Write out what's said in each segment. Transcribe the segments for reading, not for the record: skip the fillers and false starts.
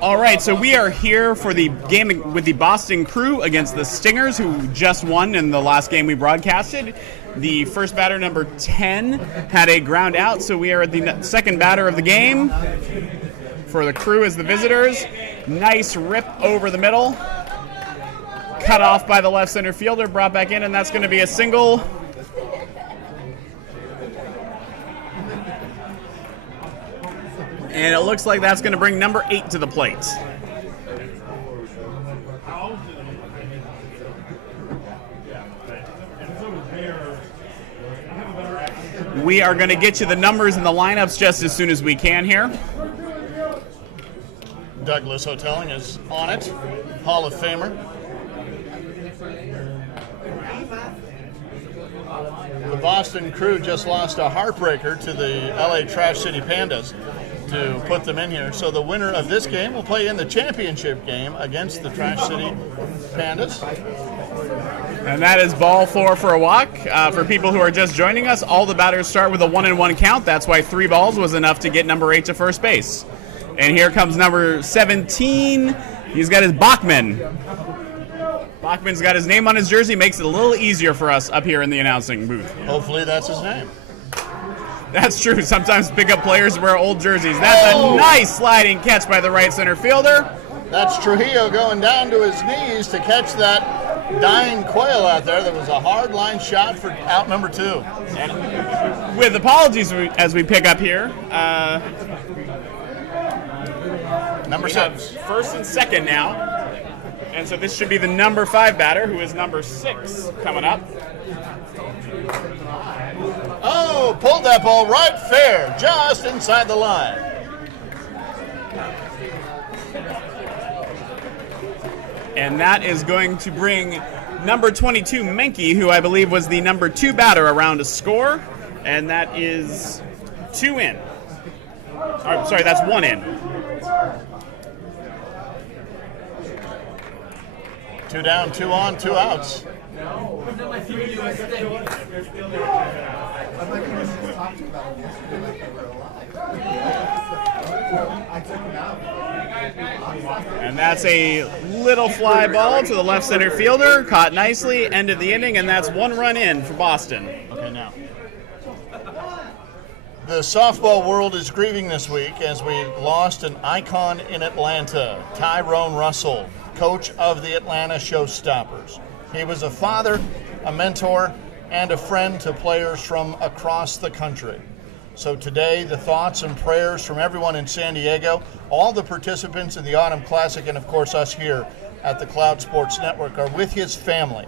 All right, so we are here for the game with the Boston Crew against the Stingers, who just won in the last game we broadcasted. The first batter, number 10, had a ground out, so we are at the second batter of the game for the Crew as the visitors. Nice rip over the middle. Cut off by the left center fielder, brought back in, and that's going to be a single. And it looks like that's going to bring number 8 to the plate. We are going to get you the numbers and the lineups just as soon as we can here. Douglas Hoteling is on it, Hall of Famer. The Boston Crew just lost a heartbreaker to the LA Trash City Pandas to put them in here. So the winner of this game will play in the championship game against the Trash City Pandas. And that is ball 4 for a walk. For people who are just joining us, all the batters start with a 1-1 count. That's why 3 balls was enough to get number 8 to first base. And here comes number 17. He's got his Bachman. Bachman's got his name on his jersey. Makes it a little easier for us up here in the announcing booth. Hopefully that's his name. That's true. Sometimes pickup players wear old jerseys. That's a nice sliding catch by the right center fielder. That's Trujillo going down to his knees to catch that dying quail out there. That was a hard line shot for out number 2. And with apologies as we pick up here. Number 6. First and second now. And so this should be the number 5 batter, who is number 6 coming up. Oh, pulled that ball right fair, just inside the line. And that is going to bring number 22, Menke, who I believe was the number 2 batter, around a score. And that is 2 in. Oh, sorry, that's 1 in. 2 down, 2 on, 2 outs. And that's a little fly ball to the left center fielder, caught nicely, end of the inning, and that's 1 run in for Boston. Okay, now. The softball world is grieving this week as we lost an icon in Atlanta, Tyrone Russell, coach of the Atlanta Showstoppers. He was a father, a mentor, and a friend to players from across the country. So today, the thoughts and prayers from everyone in San Diego, all the participants in the Autumn Classic, and of course us here at the Cloud Sports Network are with his family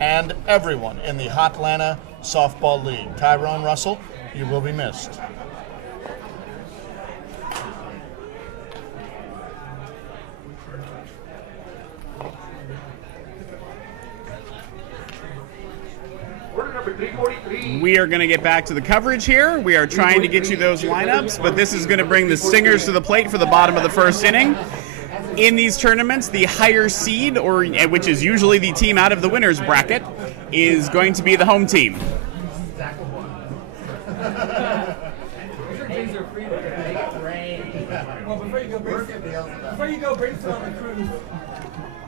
and everyone in the Hotlanta Softball League. Tyrone Russell, you will be missed. We are going to get back to the coverage here. We are trying to get you those lineups, but this is going to bring the Stingers to the plate for the bottom of the first inning. In these tournaments, the higher seed, or which is usually the team out of the winner's bracket, is going to be the home team.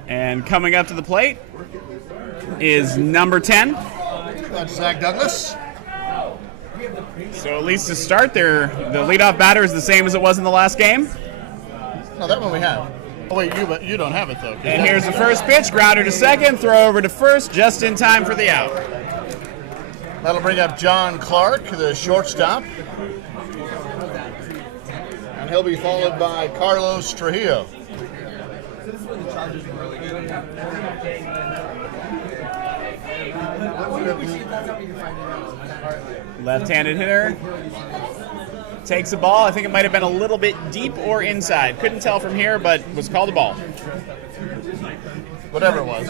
And coming up to the plate is number 10. That's Zach Douglas. So at least to start, the leadoff batter is the same as it was in the last game. No, that one we have. Oh, wait, you don't have it, though. And here's the first pitch, grounder to second, throw over to first, just in time for the out. That'll bring up John Clark, the shortstop. And he'll be followed by Carlos Trujillo. Left-handed hitter. Takes the ball. I think it might have been a little bit deep or inside. Couldn't tell from here, but was called a ball. Whatever it was.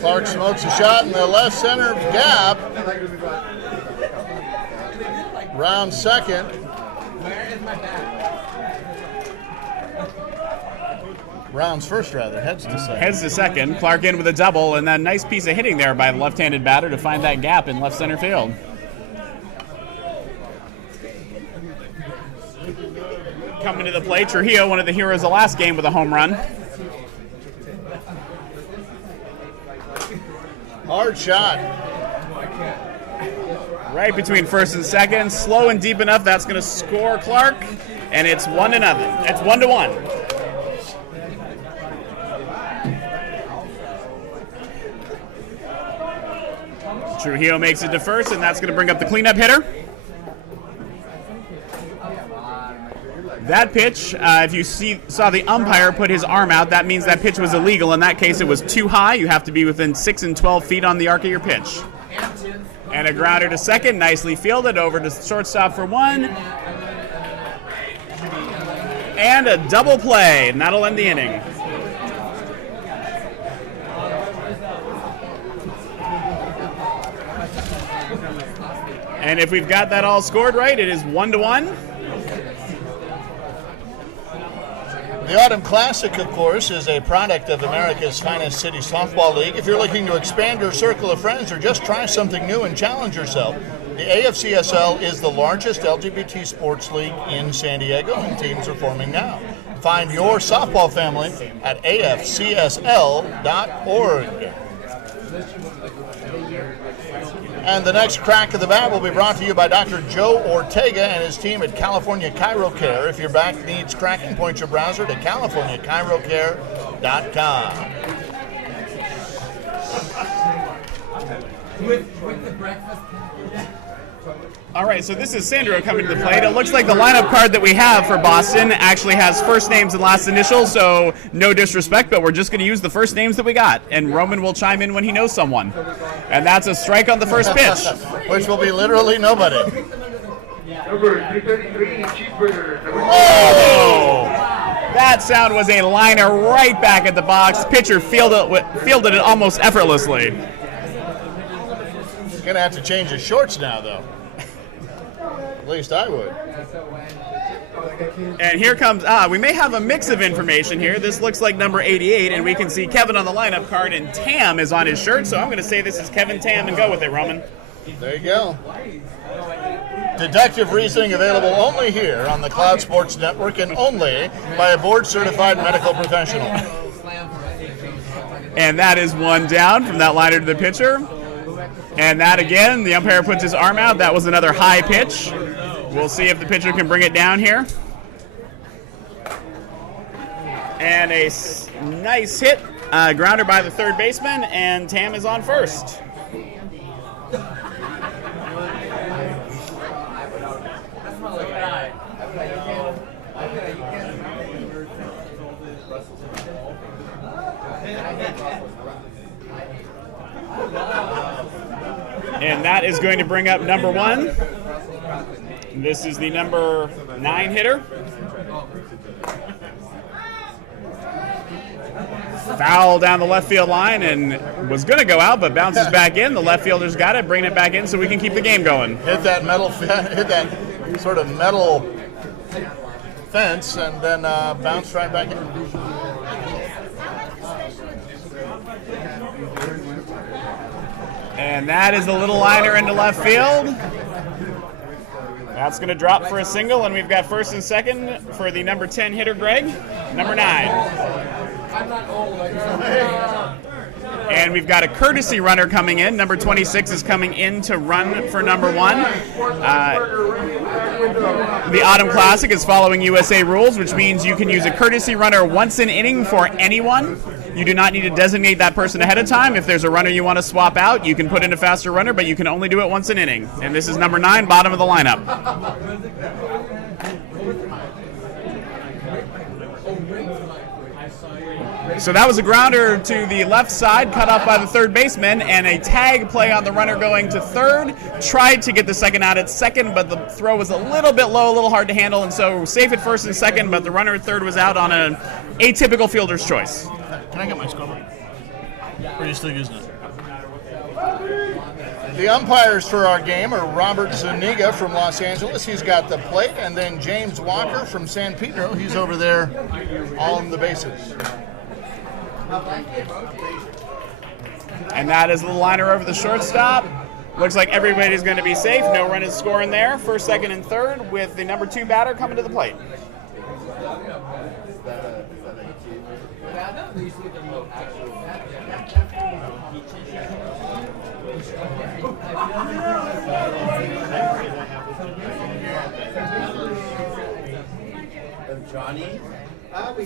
Clark smokes a shot in the left center gap. Round second. Rounds first, rather. Heads to second. Heads to second. Clark in with a double, and that nice piece of hitting there by the left-handed batter to find that gap in left center field. Coming to the plate, Trujillo, one of the heroes of the last game with a home run. Hard shot. Right between first and second, slow and deep enough. That's going to score Clark, and it's 1-0. It's 1-1. Trujillo makes it to first, and that's going to bring up the cleanup hitter. That pitch, if you saw the umpire put his arm out, that means that pitch was illegal. In that case, it was too high. You have to be within 6 and 12 feet on the arc of your pitch. And a grounder to second, nicely fielded, over to shortstop for one. And a double play, and that'll end the inning. And if we've got that all scored right, it is 1-1. The Autumn Classic, of course, is a product of America's Finest City Softball League. If you're looking to expand your circle of friends or just try something new and challenge yourself, the AFCSL is the largest LGBT sports league in San Diego, and teams are forming now. Find your softball family at afcsl.org. And the next crack of the bat will be brought to you by Dr. Joe Ortega and his team at California Chirocare. If your back needs cracking, point your browser to CaliforniaChirocare.com. With the breakfast. All right, so this is Sandro coming to the plate. It looks like the lineup card that we have for Boston actually has first names and last initials, so no disrespect, but we're just going to use the first names that we got, and Roman will chime in when he knows someone. And that's a strike on the first pitch. Which will be literally nobody. Number 333, cheeseburger. Oh! That sound was a liner right back at the box. Pitcher fielded it almost effortlessly. He's going to have to change his shorts now, though. At least I would. And here comes, we may have a mix of information here. This looks like number 88, and we can see Kevin on the lineup card, and Tam is on his shirt, so I'm going to say this is Kevin Tam and go with it, Roman. There you go. Deductive reasoning available only here on the Cloud Sports Network and only by a board-certified medical professional. And that is one down from that liner to the pitcher. And that again, the umpire puts his arm out. That was another high pitch. We'll see if the pitcher can bring it down here. And a nice hit, grounder by the third baseman, and Tam is on first. And that is going to bring up number 1. This is the number 9 hitter. Foul down the left field line and was going to go out, but bounces back in. The left fielder's got it, bringing it back in so we can keep the game going. Hit that sort of metal fence and then bounce right back in. And that is a little liner into left field. That's going to drop for a single, and we've got first and second for the number 10 hitter, Greg. Number 9. And we've got a courtesy runner coming in. Number 26 is coming in to run for number 1. The Autumn Classic is following USA rules, which means you can use a courtesy runner once an inning for anyone. You do not need to designate that person ahead of time. If there's a runner you want to swap out, you can put in a faster runner, but you can only do it once an inning. And this is number 9, bottom of the lineup. So that was a grounder to the left side, cut off by the third baseman, and a tag play on the runner going to third. Tried to get the second out at second, but the throw was a little bit low, a little hard to handle, and so safe at first and second, but the runner at third was out on an atypical fielder's choice. Can I get my scoreboard? Or are you still using it? The umpires for our game are Robert Zuniga from Los Angeles. He's got the plate, and then James Walker from San Pedro. He's over there on the bases. And that is the liner over the shortstop. Looks like everybody's going to be safe. No run is scoring there. First, second, and third with the number 2 batter coming to the plate.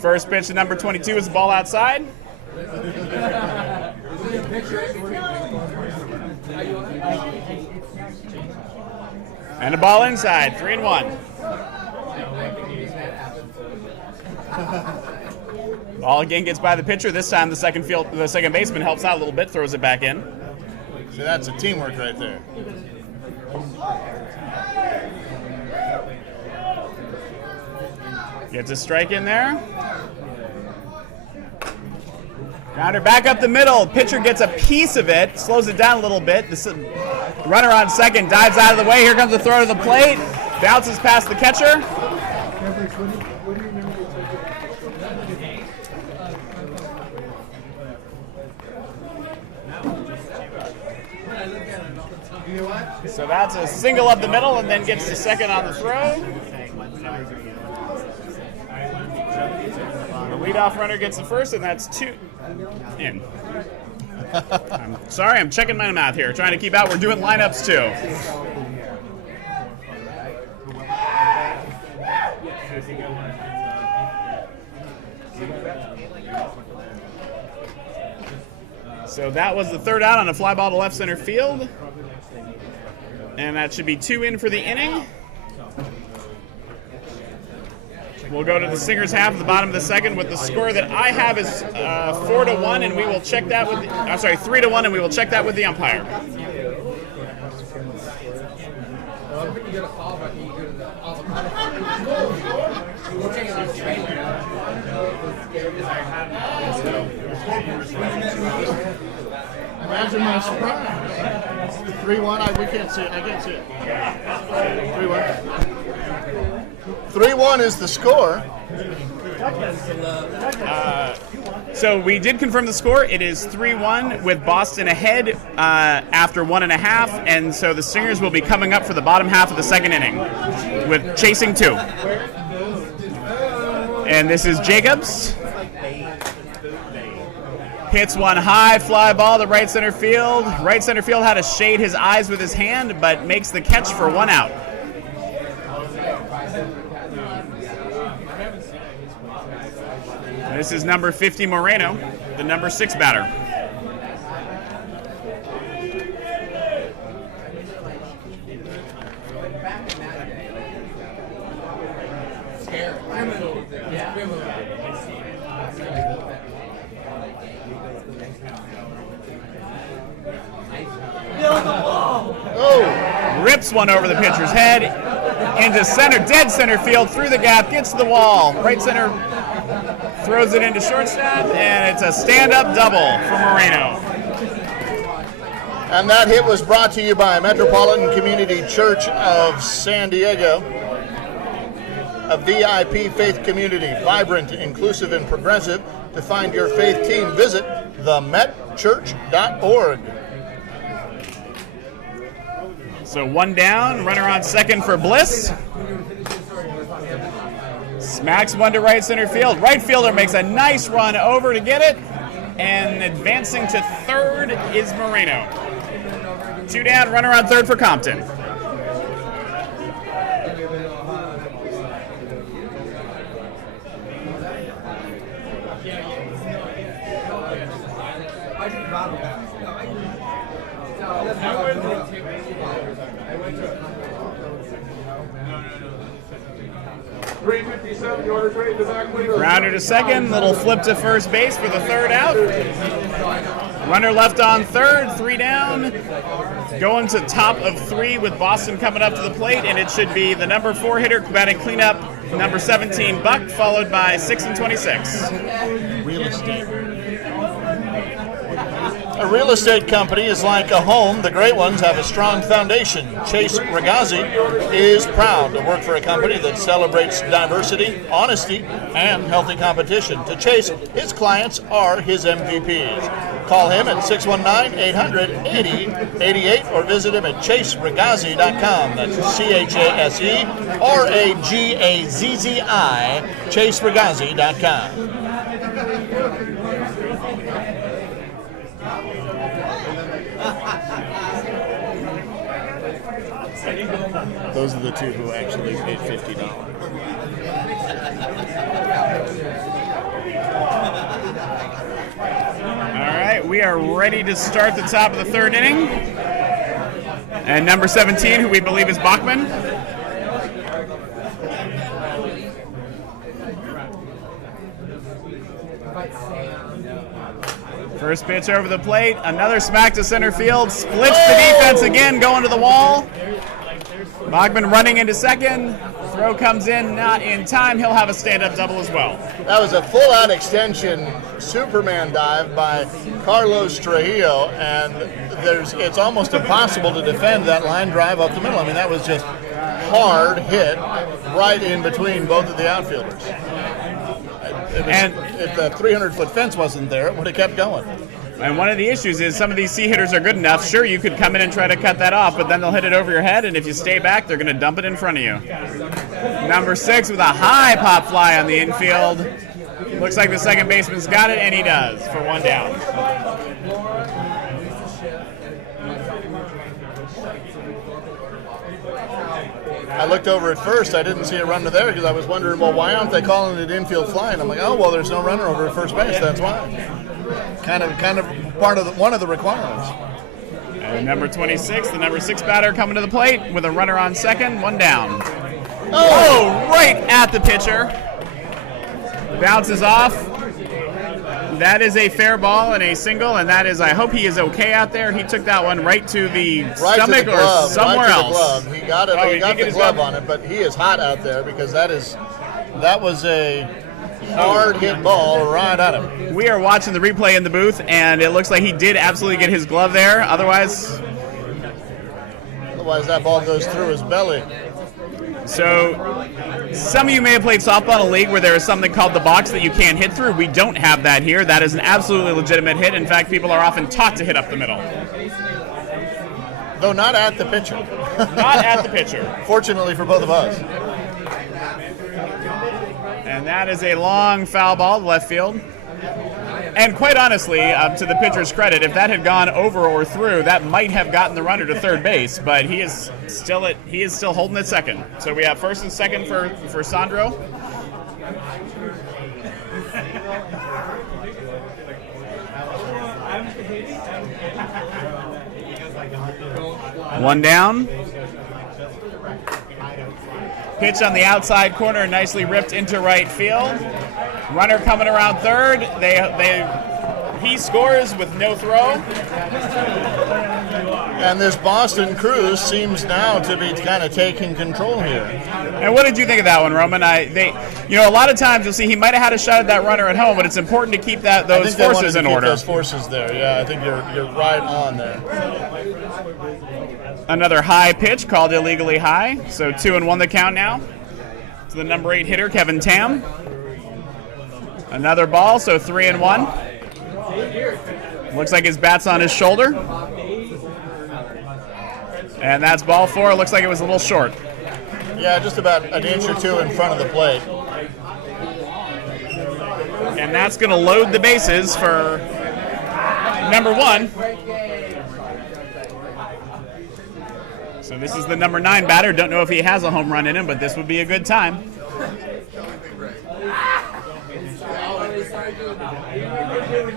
First pitch to number 22 is the ball outside. And a ball inside, 3-1. Ball again gets by the pitcher. This time the second baseman helps out a little bit, throws it back in. So that's a teamwork right there. Gets a strike in there. Grounder back up the middle. Pitcher gets a piece of it, slows it down a little bit. The runner on second dives out of the way. Here comes the throw to the plate. Bounces past the catcher. So that's a single up the middle and then gets to second on the throw. The leadoff runner gets the first, and that's 2 in. I'm sorry, I'm checking my math here, trying to keep out. We're doing lineups too. So that was the third out on a fly ball to left center field. And that should be 2 in for the inning. We'll go to the Stingers half at the bottom of the second with the score that I have is 4-1, and we will check that with. I'm sorry, 3-1, and we will check that with the umpire. Imagine my surprise. 3-1. We can't see it. I can't see it. 3-1. 3-1 is the score. So we did confirm the score. It is 3-1 with Boston ahead after 1.5, and so the Stingers will be coming up for the bottom half of the second inning with chasing 2. And this is Jacobs. Hits one high, fly ball to right center field. Right center field had to shade his eyes with his hand, but makes the catch for 1 out. This is number 50, Moreno, the number 6 batter. Oh! Rips one over the pitcher's head into center, dead center field, through the gap, gets to the wall. Right center throws it into shortstop, and it's a stand-up double for Moreno. And that hit was brought to you by Metropolitan Community Church of San Diego, a VIP faith community, vibrant, inclusive, and progressive. To find your faith team, visit themetchurch.org. So 1 down, runner on second for Bliss. Smacks one to right center field. Right fielder makes a nice run over to get it. And advancing to third is Moreno. 2 down, runner on third for Compton. Grounder to second, little flip to first base for the third out. Runner left on third, 3 down. Going to top of 3 with Boston coming up to the plate, and it should be the number 4 hitter batting cleanup, number 17, Buck, followed by 6 and 26. Real estate. A real estate company is like a home. The great ones have a strong foundation. Chase Ragazzi is proud to work for a company that celebrates diversity, honesty, and healthy competition. To Chase, his clients are his MVPs. Call him at 619-800-8088 or visit him at chaseragazzi.com. That's ChaseRagazzi, chaseragazzi.com. Those are the two who actually paid $50. All right, we are ready to start the top of the third inning. And number 17, who we believe is Bachman. First pitch over the plate, another smack to center field, splits the defense again, going to the wall. Bachman running into second. Throw comes in, not in time. He'll have a stand-up double as well. That was a full-out extension Superman dive by Carlos Trujillo, and it's almost impossible to defend that line drive up the middle. I mean, that was just hard hit right in between both of the outfielders. If the 300-foot fence wasn't there, it would have kept going. And one of the issues is some of these C-hitters are good enough. Sure, you could come in and try to cut that off, but then they'll hit it over your head, and if you stay back, they're going to dump it in front of you. Number 6 with a high pop fly on the infield. Looks like the second baseman's got it, and he does for one down. I looked over at first. I didn't see a runner there because I was wondering, well, why aren't they calling it infield fly? And I'm like, oh, well, there's no runner over at first base. That's why. Kind of part of one of the requirements. And number 26, the number 6 batter coming to the plate with a runner on second, one down. Oh, right at the pitcher. Bounces off. That is a fair ball and a single, and that is, I hope he is okay out there. He took that one right to the stomach or somewhere else. He got it. He got the glove on it, but he is hot out there because that was a hard hit ball right at him. We are watching the replay in the booth, and it looks like he did absolutely get his glove there. Otherwise, that ball goes through his belly. So, some of you may have played softball in a league where there is something called the box that you can't hit through. We don't have that here. That is an absolutely legitimate hit. In fact, people are often taught to hit up the middle. Though not at the pitcher. Not at the pitcher. Fortunately for both of us. And that is a long foul ball to left field. And quite honestly, to the pitcher's credit, if that had gone over or through, that might have gotten the runner to third base. But he is still holding at second. So we have first and second for Sandro. One down. Pitch on the outside corner, nicely ripped into right field. Runner coming around third. He scores with no throw. And this Boston crew seems now to be kind of taking control here. And what did you think of that one, Roman? A lot of times you'll see he might have had a shot at that runner at home, but it's important to keep those forces in order. Those forces there, yeah. I think you're right on there. Another high pitch called illegally high, so 2-1 the count now to the number 8 hitter, Kevin Tam. Another ball, so 3-1. Looks like his bat's on his shoulder. And that's ball 4. Looks like it was a little short. Yeah, just about an inch or two in front of the plate. And that's going to load the bases for number 1. So this is the number 9 batter. Don't know if he has a home run in him, but this would be a good time.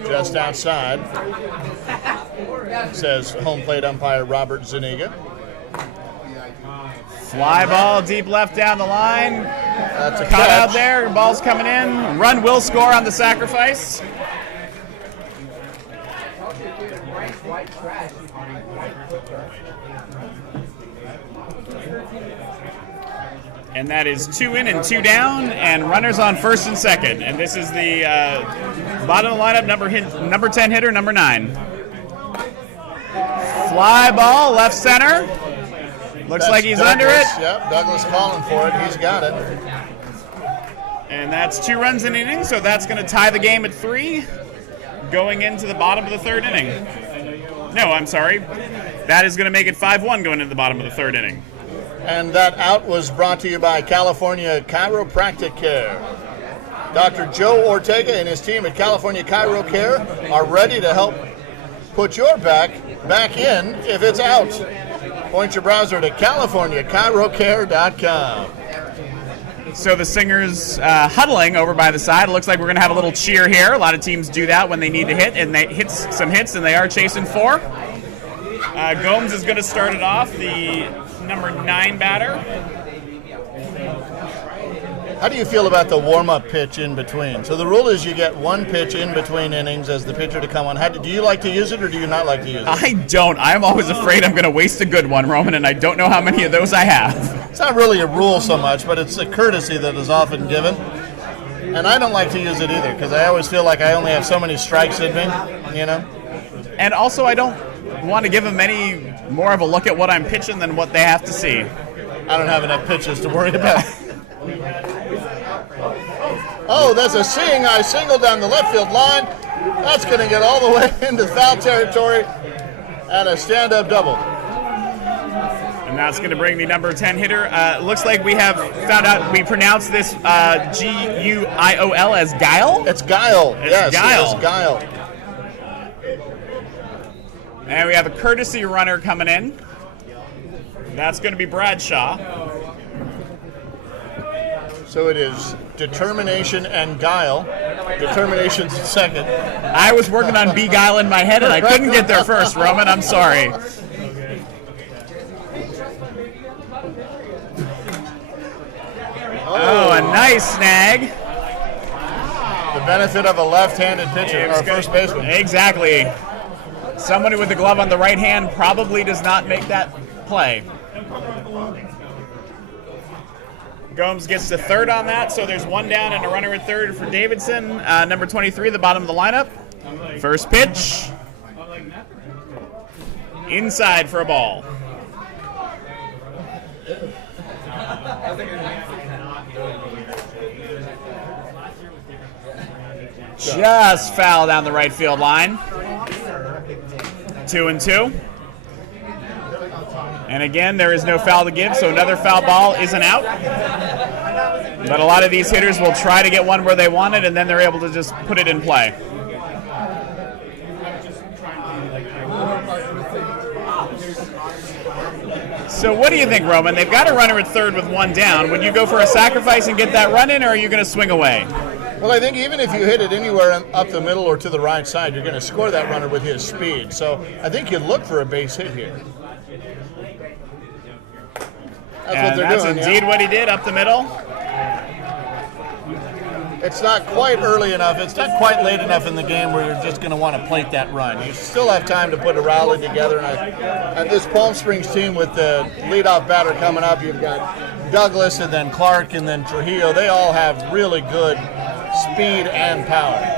Just outside, says home plate umpire Robert Zuniga. Fly ball deep left down the line. That's a Caught catch. out there. Ball's coming in. Run will score on the sacrifice. And that is 2 in and 2 down, and runners on first and second. And this is the bottom of the lineup, number 10 hitter, number 9. Fly ball, left center. Looks like he's under it. Yep, Douglas calling for it. He's got it. And that's 2 runs in an inning, so that's going to tie the game at 3 going into the bottom of the 3rd inning. No, I'm sorry. That is going to make it 5-1 going into the bottom of the 3rd inning. And that out was brought to you by California Chiropractic Care. Dr. Joe Ortega and his team at California Chiro Care are ready to help put your back in if it's out. Point your browser to CaliforniaChiroCare.com. So the Stingers huddling over by the side. It looks like we're going to have a little cheer here. A lot of teams do that when they need to hit, and they hit some hits, and they are chasing 4. Gomes is going to start it off, the number 9 batter. How do you feel about the warm-up pitch in between? So the rule is you get 1 pitch in between innings as the pitcher to come on. Do you like to use it or do you not like to use it? I don't. I'm always afraid I'm going to waste a good one, Roman, and I don't know how many of those I have. It's not really a rule so much, but it's a courtesy that is often given. And I don't like to use it either because I always feel like I only have so many strikes in me, you know? And also I don't want to give them any more of a look at what I'm pitching than what they have to see. I don't have enough pitches to worry about. Oh, that's a seeing eye single down the left field line. That's going to get all the way into foul territory and a stand-up double. And that's going to bring the number 10 hitter. Looks like we have found out we pronounce this Guiol as Guile. It's Guile. Yes, Guile. It's Guile. And we have a courtesy runner coming in. That's going to be Bradshaw. So it is determination and guile. Determination's second. I was working on Beguile in my head, and I couldn't get there first, Roman. I'm sorry. Oh, a nice snag. The benefit of a left-handed pitcher, or first baseman. Exactly. Somebody with the glove on the right hand probably does not make that play. Gomes gets to 3rd on that, so there's 1 down and a runner at 3rd for Davidson. Number 23, the bottom of the lineup. First pitch. Inside for a ball. Just foul down the right field line. 2-2. And again, there is no foul to give, so another foul ball isn't out. But a lot of these hitters will try to get one where they want it, and then they're able to just put it in play. So what do you think, Roman? They've got a runner at 3rd with 1 down. Would you go for a sacrifice and get that run in, or are you going to swing away? Well, I think even if you hit it anywhere up the middle or to the right side, you're going to score that runner with his speed. So I think you look for a base hit here. That's what they're doing. That's indeed what he did, up the middle. It's not quite early enough. It's not quite late enough in the game where you're just going to want to plate that run. You still have time to put a rally together. And this Palm Springs team with the leadoff batter coming up, you've got Douglas and then Clark and then Trujillo. They all have really good speed and power.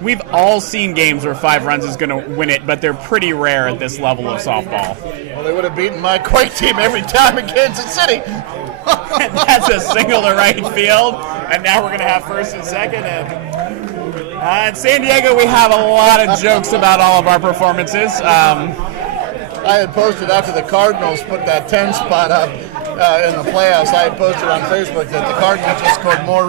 We've all seen games where 5 runs is going to win it, but they're pretty rare at this level of softball. Well, they would have beaten my Quake team every time in Kansas City. That's a single to right field, and now we're going to have 1st and 2nd. And in San Diego, we have a lot of jokes about all of our performances. I had posted after the Cardinals put that 10 spot up in the playoffs. I had posted on Facebook that the Cardinals just scored more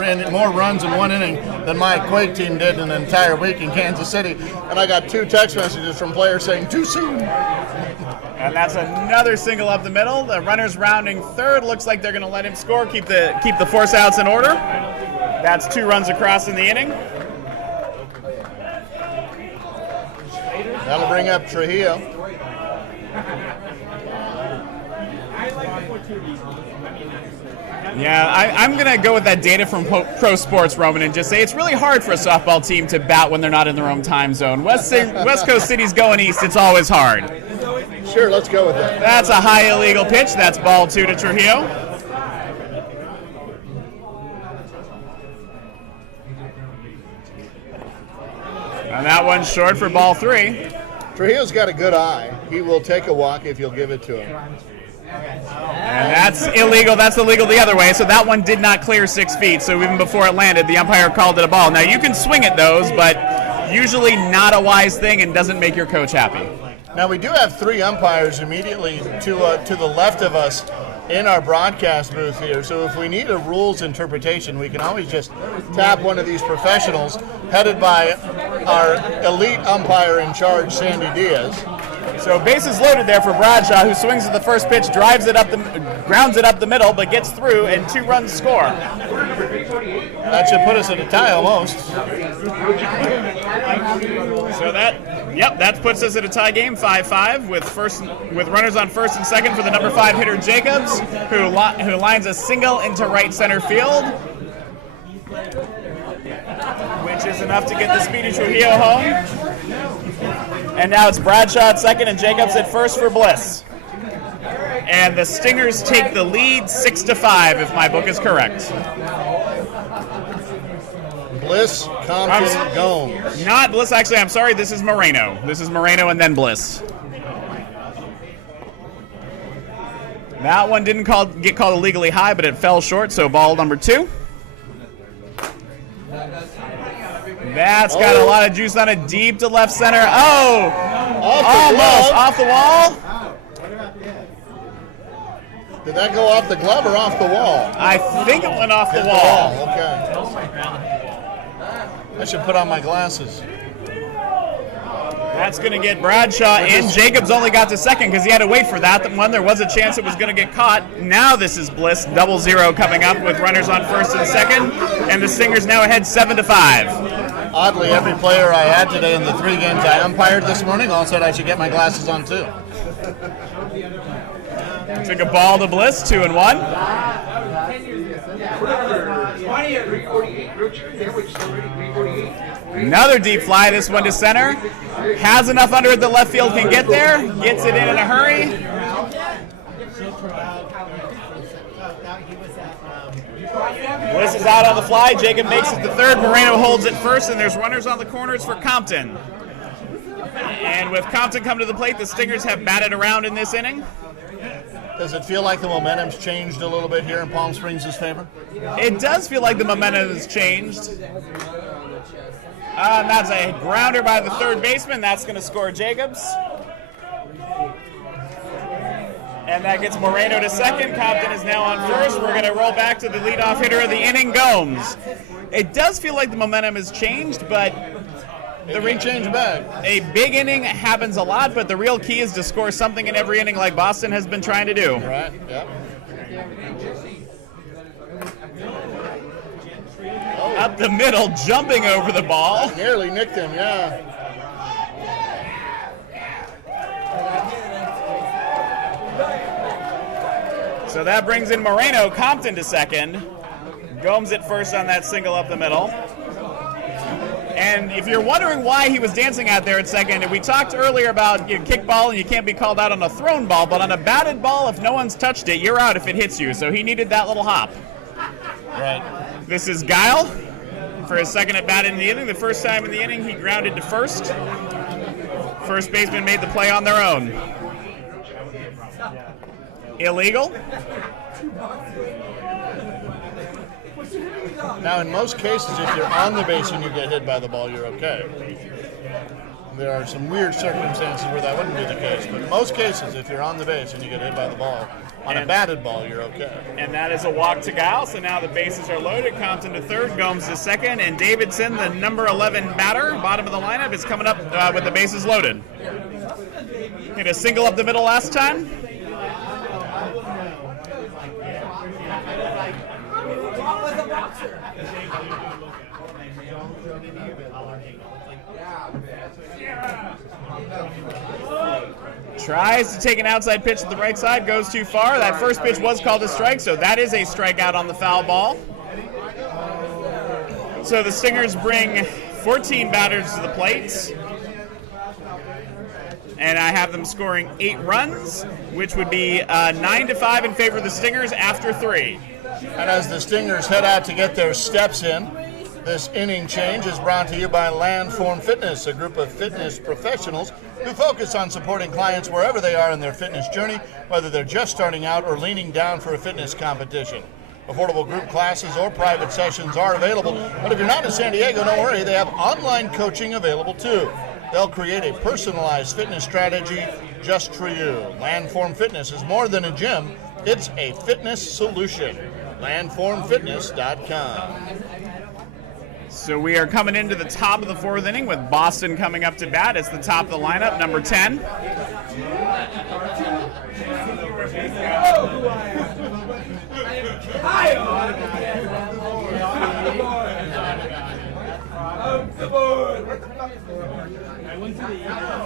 runs in 1 inning than my Quake team did in an entire week in Kansas City. And I got 2 text messages from players saying, too soon. And that's another single up the middle. The runner's rounding 3rd. Looks like they're going to let him score, keep the force outs in order. That's 2 runs across in the inning. That'll bring up Trujillo. Yeah, I'm going to go with that data from Pro Sports, Roman, and just say it's really hard for a softball team to bat when they're not in their own time zone. West Coast city's going east. It's always hard. Sure, let's go with that. That's a high illegal pitch. That's ball 2 to Trujillo. And that one's short for ball 3. Trujillo's got a good eye. He will take a walk if you'll give it to him. And that's illegal. That's illegal the other way. So that one did not clear 6 feet. So even before it landed, the umpire called it a ball. Now you can swing at those, but usually not a wise thing and doesn't make your coach happy. Now we do have 3 umpires immediately to the left of us in our broadcast booth here. So if we need a rules interpretation, we can always just tap one of these professionals, headed by our elite umpire in charge, Sandy Diaz. So bases loaded there for Bradshaw, who swings at the first pitch, grounds it up the middle, but gets through, and 2 runs score. That should put us at a tie almost. So that puts us at a tie game, 5-5, with runners on first and second for the number 5 hitter Jacobs, who lines a single into right center field, which is enough to get the speedy Trujillo home. And now it's Bradshaw at second and Jacobs at first for Bliss. And the Stingers take the lead 6-5, if my book is correct. Bliss, Compton, Gomes. Not Bliss, actually, I'm sorry, this is Moreno. This is Moreno and then Bliss. That one didn't get called illegally high, but it fell short, so ball number 2. That's got a lot of juice on it, deep to left center. Oh! Almost off the wall. Did that go off the glove or off the wall? I think it went off the wall. Okay. I should put on my glasses. That's going to get Bradshaw in. Jacobs only got to second because he had to wait for that one. There was a chance it was going to get caught. Now this is Bliss, 0-0 coming up with runners on first and second, and the Stingers now ahead 7-5. Oddly, every player I had today in the 3 games I umpired this morning all said I should get my glasses on too. Took a ball to Bliss, 2-1. Another deep fly, this one to center. Has enough under it that left field can get there. Gets it in a hurry. Bliss is out on the fly. Jacob makes it to third. Moreno holds it first, and there's runners on the corners for Compton. And with Compton coming to the plate, the Stingers have batted around in this inning. Does it feel like the momentum's changed a little bit here in Palm Springs' favor? It does feel like the momentum has changed. That's a grounder by the third baseman. That's going to score Jacobs. And that gets Moreno to second. Compton is now on first. We're going to roll back to the leadoff hitter of the inning, Gomes. It does feel like the momentum has changed, but the ring change back. A big inning happens a lot, but the real key is to score something in every inning like Boston has been trying to do. Right, yep. Up the middle, jumping over the ball. Nearly nicked him, yeah. So that brings in Moreno. Compton to second. Gomes at first on that single up the middle. And if you're wondering why he was dancing out there at second, we talked earlier about kickball and you can't be called out on a thrown ball, but on a batted ball, if no one's touched it, you're out if it hits you. So he needed that little hop. Right. This is Guile for his second at bat in the inning. The first time in the inning, he grounded to first. First baseman made the play on their own. Illegal. Now, in most cases, if you're on the base and you get hit by the ball, you're okay. There are some weird circumstances where that wouldn't be the case, but in most cases, if you're on the base and you get hit by the ball, on a batted ball, you're okay. And that is a walk to Guile, so now the bases are loaded. Compton to third, Gomes to second, and Davidson, the number 11 batter, bottom of the lineup, is coming up with the bases loaded. Hit a single up the middle last time. Tries to take an outside pitch to the right side, goes too far. That first pitch was called a strike, so that is a strikeout on the foul ball. So the Stingers bring 14 batters to the plate. And I have them scoring 8 runs, which would be 9-5 in favor of the Stingers after 3. And as the Stingers head out to get their steps in, this inning change is brought to you by Landform Fitness, a group of fitness professionals who focus on supporting clients wherever they are in their fitness journey, whether they're just starting out or leaning down for a fitness competition. Affordable group classes or private sessions are available, but if you're not in San Diego, don't worry, they have online coaching available too. They'll create a personalized fitness strategy just for you. Landform Fitness is more than a gym, it's a fitness solution. Landformfitness.com. So we are coming into the top of the fourth inning with Boston coming up to bat. It's the top of the lineup, number 10.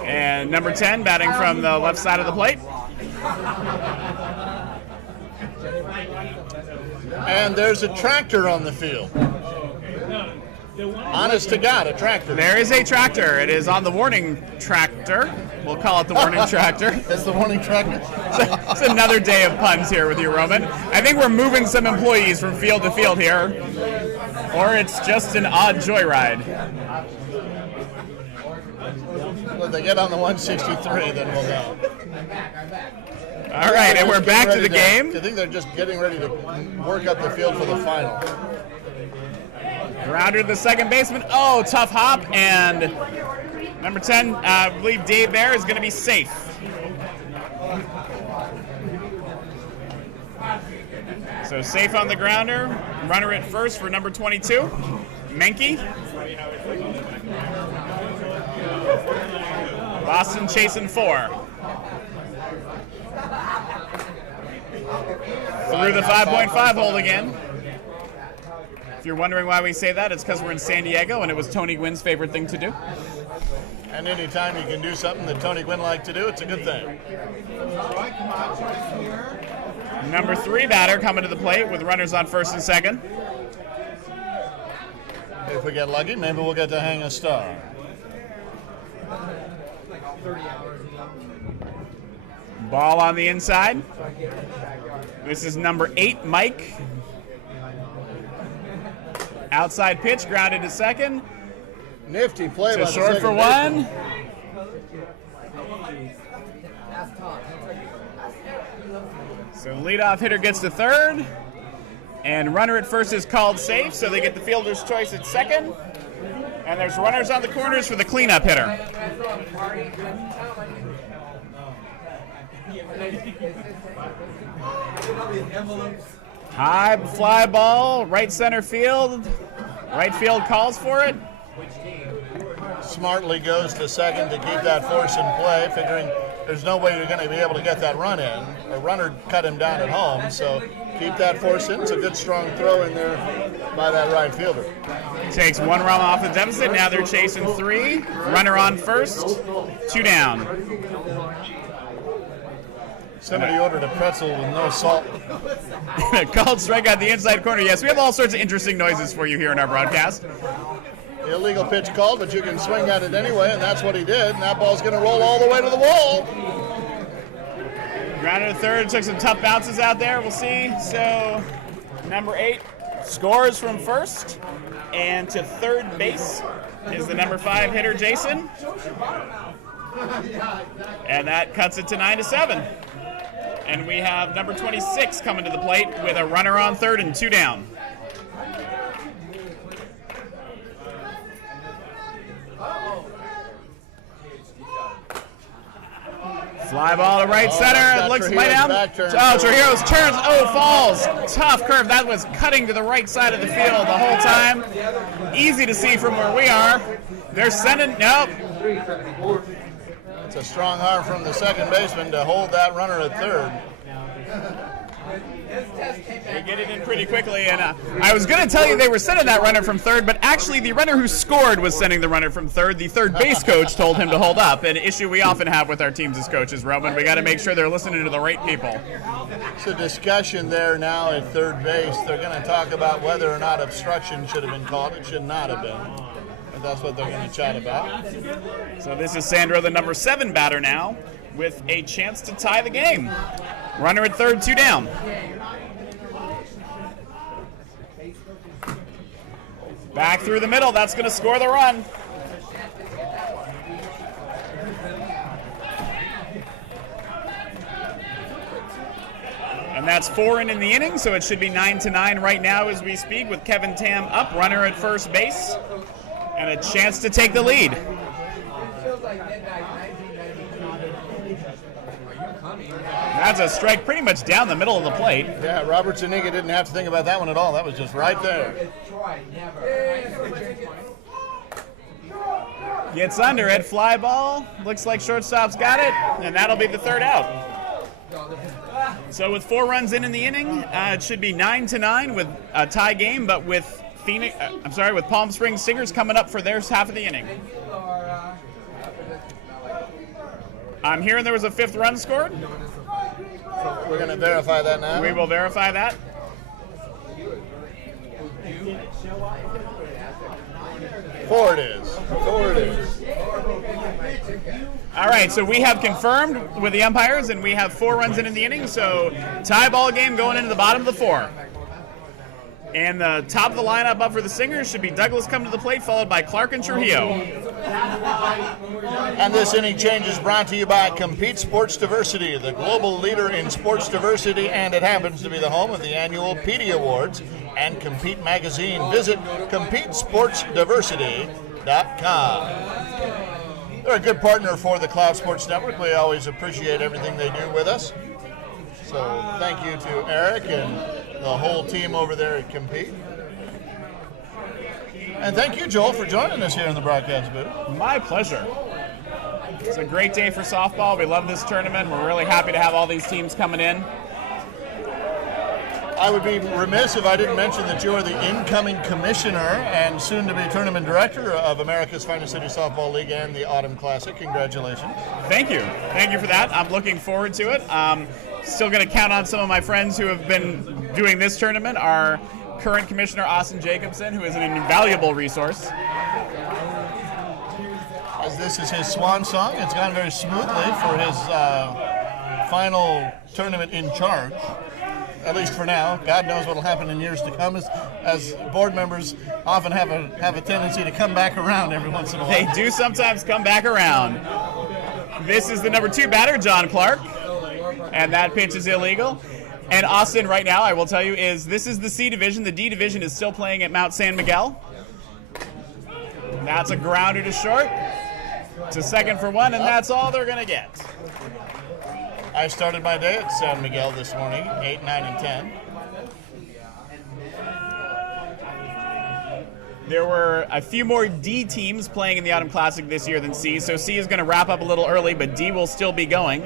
And number 10 batting from the left side of the plate. And there's a tractor on the field. Honest to God, a tractor. There is a tractor. It is on the warning tractor. We'll call it the warning tractor. That's the warning tractor? It's another day of puns here with you, Roman. I think we're moving some employees from field to field here. Or it's just an odd joyride. When they get on the 163, then we'll know. All right, and we're back to the game. I think they're just getting ready to work up the field for the final. Grounder to the second baseman. Oh, tough hop. And number 10, I believe Dave there is going to be safe. So safe on the grounder. Runner at first for number 22, Menke. Boston chasing 4. Through the 5.5 hold again. If you're wondering why we say that, it's because we're in San Diego and it was Tony Gwynn's favorite thing to do. And anytime you can do something that Tony Gwynn liked to do, it's a good thing. Number 3 batter coming to the plate with runners on first and second. If we get lucky, maybe we'll get to hang a star. Ball on the inside. This is number 8, Mike. Outside pitch, grounded to second. Nifty play by the short second for 1. So leadoff hitter gets to third. And runner at first is called safe, so they get the fielder's choice at second. And there's runners on the corners for the cleanup hitter. High fly ball, right center field. Right field calls for it. Smartly goes to second to keep that force in play, figuring there's no way you're going to be able to get that run in. A runner cut him down at home, so keep that force in. It's a good strong throw in there by that right fielder. Takes 1 run off the deficit. Now they're chasing 3. Runner on first. 2 down. Somebody ordered a pretzel with no salt. Called strike out the inside corner. Yes, we have all sorts of interesting noises for you here in our broadcast. Illegal pitch called, but you can swing at it anyway, and that's what he did. And that ball's going to roll all the way to the wall. Grounded to third. Took some tough bounces out there. We'll see. So number 8 scores from first. And to third base is the number 5 hitter, Jason. And that cuts it to 9-7. And we have number 26 coming to the plate with a runner on third and 2 down. Fly ball to right center. It looks way down. Trujillo's turns. Oh, falls. Tough curve. That was cutting to the right side of the field the whole time. Easy to see from where we are. They're sending. Nope. It's a strong arm from the second baseman to hold that runner at third. They get it in pretty quickly, and I was going to tell you they were sending that runner from third, but actually the runner who scored was sending the runner from third. The third base coach told him to hold up, an issue we often have with our teams as coaches, Roman. We got to make sure they're listening to the right people. It's a discussion there now at third base. They're going to talk about whether or not obstruction should have been called. It should not have been. And that's what they're going to chat about. So this is Sandro, the number 7 batter now, with a chance to tie the game. Runner at third, 2 down. Back through the middle, that's going to score the run. And that's 4 in the inning, so it should be 9-9 right now as we speak, with Kevin Tam up, runner at first base, and a chance to take the lead. That's a strike pretty much down the middle of the plate. Yeah, Robert Zuniga didn't have to think about that one at all. That was just right there. Gets under it, fly ball. Looks like shortstop's got it, and that'll be the third out. So with 4 runs in the inning, it should be 9-9 with a tie game, but with with Palm Springs Stingers coming up for their half of the inning. I'm hearing there was a 5th run scored. We're going to verify that now. We will verify that. Four it is. All right, so we have confirmed with the umpires, and we have 4 runs in the inning, so tie ball game going into the bottom of the 4. And the top of the lineup up for the Stingers should be Douglas coming to the plate, followed by Clark and Trujillo. And this inning change is brought to you by Compete Sports Diversity, the global leader in sports diversity, and it happens to be the home of the annual PD Awards and Compete Magazine. Visit CompeteSportsDiversity.com. They're a good partner for the Cloud Sports Network. We always appreciate everything they do with us. So thank you to Eric and the whole team over there at Compete. And thank you, Joel, for joining us here in the broadcast booth. My pleasure. It's a great day for softball. We love this tournament. We're really happy to have all these teams coming in. I would be remiss if I didn't mention that you are the incoming commissioner and soon-to-be tournament director of America's Finest City Softball League and the Autumn Classic. Congratulations. Thank you. Thank you for that. I'm looking forward to it. Still going to count on some of my friends who have been doing this tournament. Our current commissioner, Austin Jacobson, who is an invaluable resource. As this is his swan song, it's gone very smoothly for his final tournament in charge. At least for now. God knows what will happen in years to come, as board members often have a tendency to come back around every once in a while. They do sometimes come back around. This is the number 2 batter, John Clark, and that pitch is illegal. And Austin, right now, I will tell you, this is the C division. The D division is still playing at Mount San Miguel. That's a grounder to short. To second for 1, and that's all they're going to get. I started my day at San Miguel this morning, 8, 9, and 10. There were a few more D teams playing in the Autumn Classic this year than C, so C is going to wrap up a little early, but D will still be going.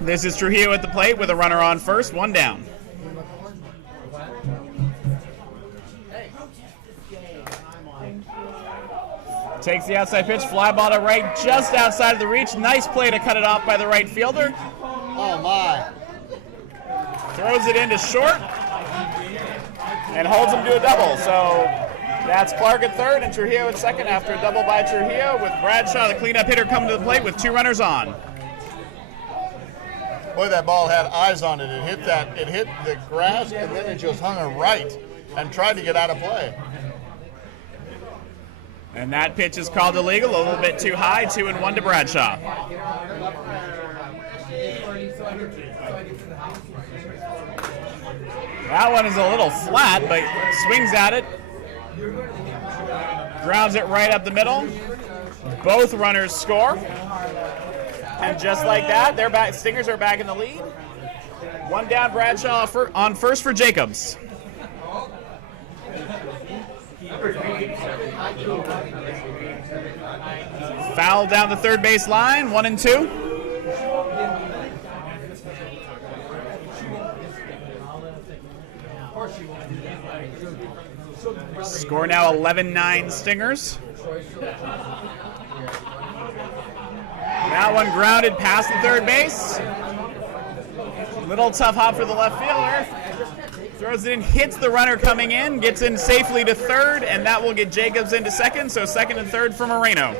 This is Trujillo at the plate with a runner on first, 1 down. Takes the outside pitch, fly ball to right, just outside of the reach. Nice play to cut it off by the right fielder. Oh my. Throws it into short and holds him to a double. So that's Clark at third and Trujillo at second after a double by Trujillo, with Bradshaw, the cleanup hitter, coming to the plate with 2 runners on. Boy, that ball had eyes on it. It hit the grass, and then it just hung a right and tried to get out of play. And that pitch is called illegal, a little bit too high, 2-1 to Bradshaw. That one is a little flat, but swings at it. Grounds it right up the middle. Both runners score. And just like that, they're back. Stingers are back in the lead. 1 down, Bradshaw on first for Jacobs. Foul down the third base line, 1-2. Score now 11-9 Stingers. That one grounded past the third base. Little tough hop for the left fielder. Throws it in, hits the runner coming in, gets in safely to third, and that will get Jacobs into second, so second and third for Moreno.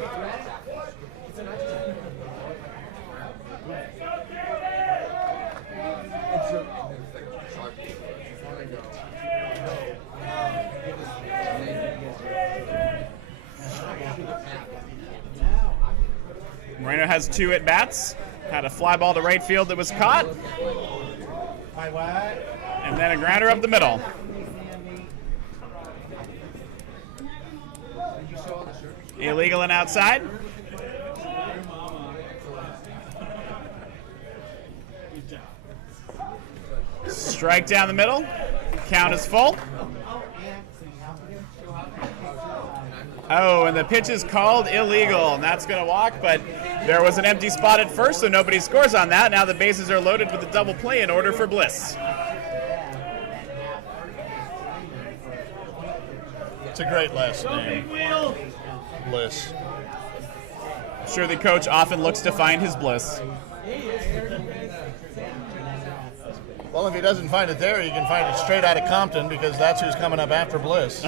Moreno has 2 at-bats, Had a fly ball to right field that was caught. And then a grounder up the middle. Illegal and outside. Strike down the middle. Count is full. Oh, and the pitch is called illegal, and that's going to walk, but there was an empty spot at first, so nobody scores on that. Now the bases are loaded with a double play in order for Bliss. It's a great last name. Bliss. I'm sure the coach often looks to find his bliss. Well, if he doesn't find it there, he can find it straight out of Compton, because that's who's coming up after Bliss.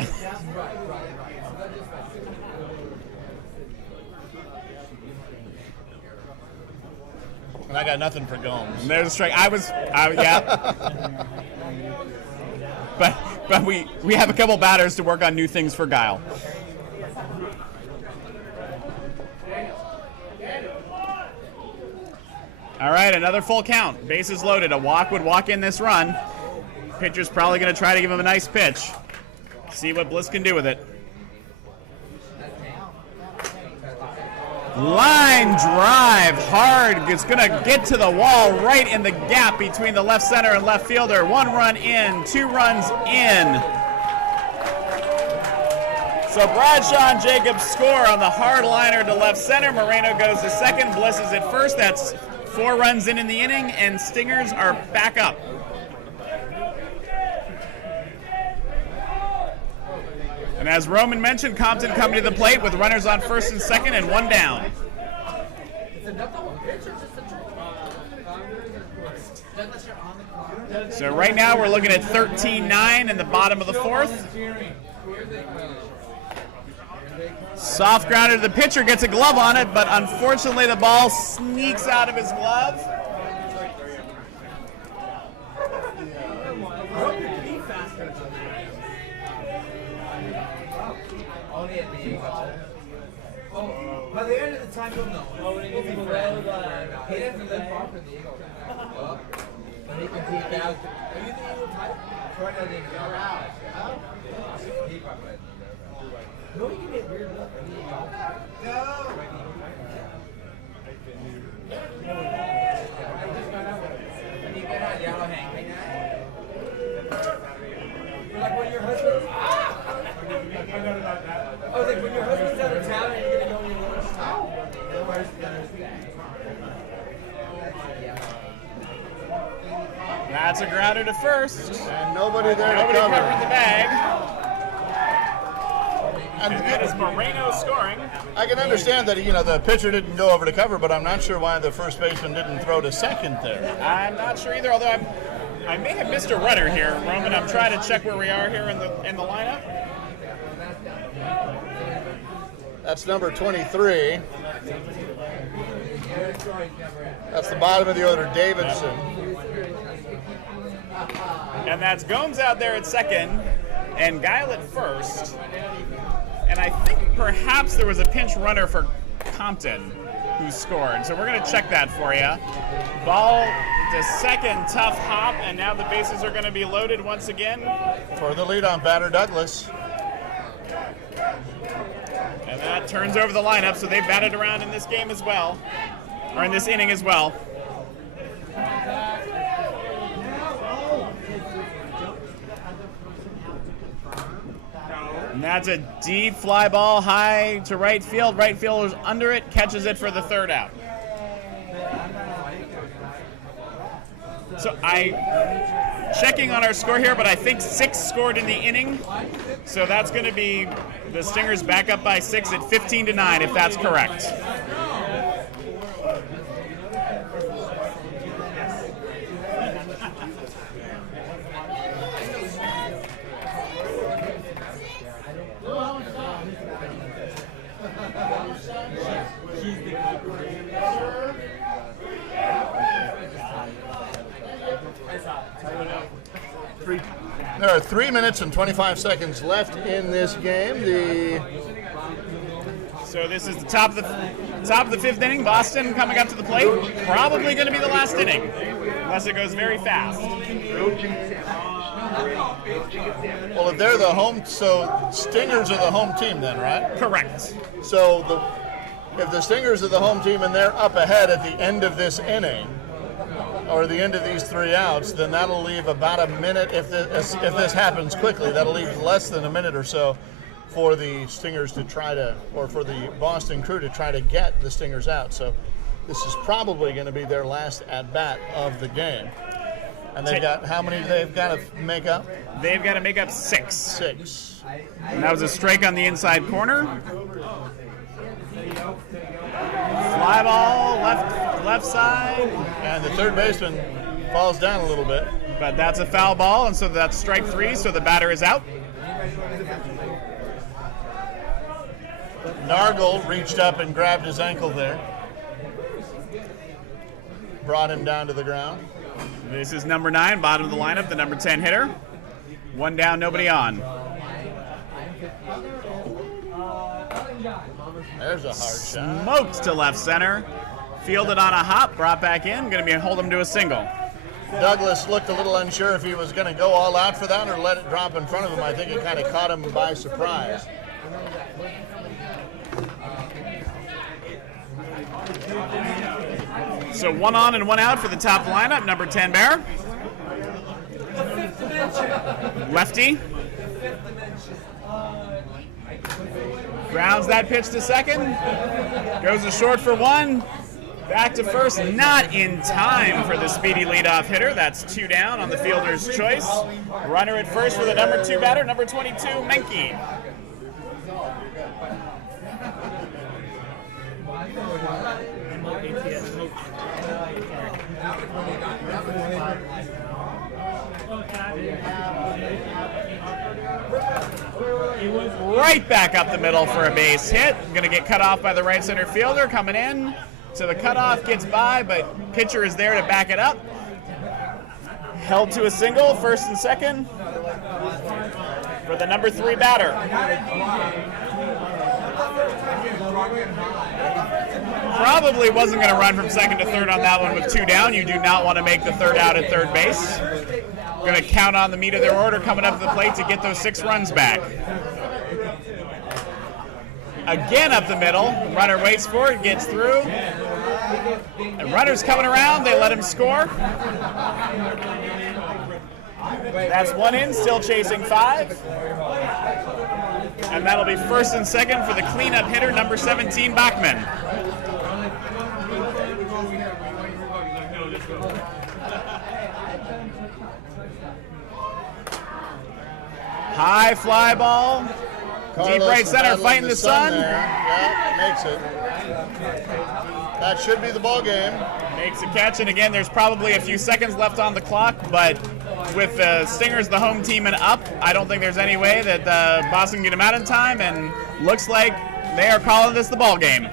And I got nothing for Gomes. And there's a strike. Yeah. But we have a couple batters to work on new things for Guile. All right, another full count. Bases loaded. A walk would walk in this run. Pitcher's probably going to try to give him a nice pitch. See what Bliss can do with it. Line drive, hard. It's going to get to the wall right in the gap between the left center and left fielder. 1 run in, 2 runs in. So Bradshaw and Jacobs score on the hard liner to left center. Moreno goes to second. Bliss is at first. That's 4 runs in the inning, and Stingers are back up. And as Roman mentioned, Compton coming to the plate with runners on first and second and 1 down. So right now we're looking at 13-9 in the bottom of the 4th. Soft grounder to the pitcher, gets a glove on it, but unfortunately the ball sneaks out of his glove. By the end of the time, you'll know. We'll be friends. He doesn't live far from the Eagle. But he can keep out. Are you the Eagle type? Troy doesn't even go around. He probably doesn't go around. No, he can get weird look. No. When you get on yellow hang, you're like when your husband's... I was like, when your husband's out of town and you're going to go in your little house. That's a grounder to first. And nobody there Nobody to cover. covering the bag. And that is Moreno scoring. I can understand that, the pitcher didn't go over to cover, but I'm not sure why the first baseman didn't throw to second there. I'm not sure either, although I may have missed a runner here, Roman. I'm trying to check where we are here in the lineup. That's number 23. That's the bottom of the order, Davidson. And that's Gomes out there at second, and Guile at first. And I think perhaps there was a pinch runner for Compton who scored. So we're going to check that for you. Ball to second, tough hop, and now the bases are going to be loaded once again. For the leadoff batter, Douglas. And that turns over the lineup, so they batted around in this game as well, or in this inning as well. And that's a deep fly ball high to right field. Right fielder's under it, catches it for the 3rd out. So checking on our score here, but I think 6 scored in the inning. So that's going to be the Stingers back up by 6 at 15-9, if that's correct. There are 3 minutes and 25 seconds left in this game. So this is the top of the fifth inning. Boston coming up to the plate. Probably going to be the last inning, unless it goes very fast. Well, if they're the home, so Stingers are the home team then, right? Correct. So if the Stingers are the home team and they're up ahead at the end of this inning, or the end of these 3 outs, then that'll leave about a minute. If this happens quickly, that'll leave less than a minute or so for the Stingers to try to, or for the Boston Crew to try to get the Stingers out. So this is probably going to be their last at bat of the game. And they've got, how many they've got to make up? They've got to make up 6. 6. And that was a strike on the inside corner. Fly ball, left side. And the third baseman falls down a little bit. But that's a foul ball, and so that's strike 3, so the batter is out. Nargle reached up and grabbed his ankle there. Brought him down to the ground. This is number 9, bottom of the lineup, the number 10 hitter. 1 down, nobody on. There's a hard shot. Smoked to left center. Fielded on a hop, brought back in. Going to be hold him to a single. Douglas looked a little unsure if he was going to go all out for that or let it drop in front of him. I think it kind of caught him by surprise. So 1 on and 1 out for the top lineup. Number 10 Bear. Lefty. Grounds that pitch to second. Goes to short for 1. Back to first. Not in time for the speedy leadoff hitter. That's 2 down on the fielder's choice. Runner at first for the number 2 batter, number 22, Menke. Right back up the middle for a base hit. Going to get cut off by the right center fielder coming in. So the cutoff gets by, but pitcher is there to back it up. Held to a single, first and second for the number 3 batter. Probably wasn't going to run from second to third on that one with 2 down. You do not want to make the third out at third base. Going to count on the meat of their order coming up to the plate to get those 6 runs back. Again up the middle. Runner waits for it, gets through. And runner's coming around. They let him score. That's 1 in, still chasing 5. And that'll be first and second for the cleanup hitter, number 17, Bachman. High fly ball. Deep right center, fighting the sun. Yeah, makes it. That should be the ball game. Makes a catch, and again, there's probably a few seconds left on the clock, but with the Stingers, the home team, and up, I don't think there's any way that Boston can get them out in time, and looks like they are calling this the ball game.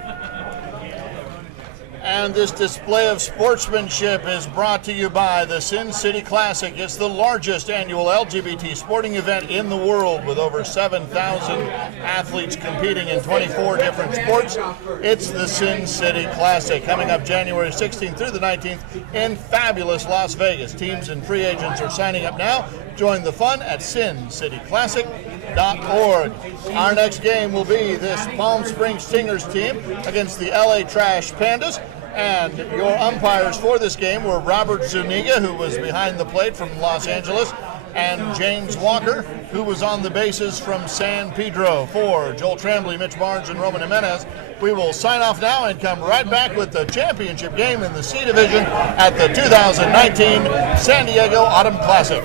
And this display of sportsmanship is brought to you by the Sin City Classic. It's the largest annual LGBT sporting event in the world with over 7,000 athletes competing in 24 different sports. It's the Sin City Classic coming up January 16th through the 19th in fabulous Las Vegas. Teams and free agents are signing up now. Join the fun at sincityclassic.org. Our next game will be this Palm Springs Stingers team against the LA Trash Pandas. And your umpires for this game were Robert Zuniga, who was behind the plate from Los Angeles, and James Walker, who was on the bases from San Pedro. For Joel Tremblay, Mitch Barnes, and Roman Jimenez, we will sign off now and come right back with the championship game in the C Division at the 2019 San Diego Autumn Classic.